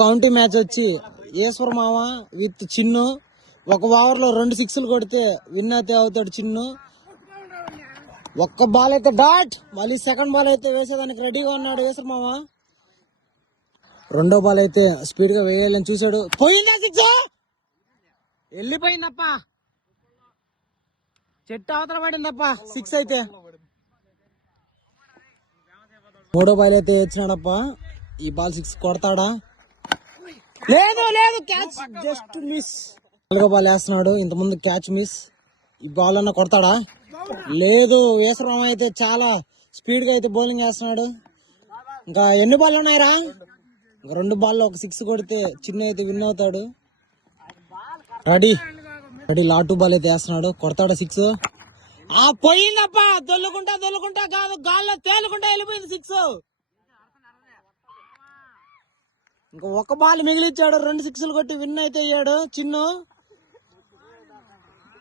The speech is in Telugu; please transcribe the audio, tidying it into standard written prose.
కౌంటీ మ్యాచ్ వచ్చి ఈశ్వర్ మామ విత్ చిన్ను ఒక ఓవర్ లో 2 సిక్స్లు కొడితే విన్ అయితే అవుతాడు చిన్ను. ఒక్క బాల్ అయితే డాట్, మళ్ళీ సెకండ్ బాల్ అయితే వేసేదానికి రెడీగా ఉన్నాడు ఈశ్వర్ మామ. రెండో బాల్ అయితే స్పీడ్ గా వేయాలని చూసాడు, పోయిందా సిక్స్, వెళ్ళిపోయిందప్ప, చెట్టు అవతల పడిందప్ప సిక్స్ అయితే. మూడో బాల్ అయితే వేసినాడప్ప, ఈ బాల్ సిక్స్ కొడతాడా, లేదు లేదు క్యాచ్ జస్ట్ మిస్. నాలుగో బాల్ వేస్తున్నాడు, ఇంతకుముందు క్యాచ్ మిస్, ఈ బాల్ అన్న కొడతాడా, లేదు. ఈశ్వరం అయితే చాలా స్పీడ్ గా అయితే బౌలింగ్ వేస్తున్నాడు. ఇంకా ఎన్ని బాల్ ఉన్నాయిరా, ఇంకా 2 బాల్లో ఒక సిక్స్ కొడితే చిన్న అయితే విన్ అవుతాడు. రెడీ లాటు బాల్ అయితే వేస్తున్నాడు, కొడతాడా సిక్స్, పోయిందప్ప, దొల్లుకుంటా కాదు గాల్లో తేలుకుంటా వెళ్ళిపోయింది సిక్స్. ఇంకా ఒక బాల్ మిగిలిచ్చాడు, 2 సిక్స్లు కొట్టి విన్ అయితే అయ్యాడు చిన్ను.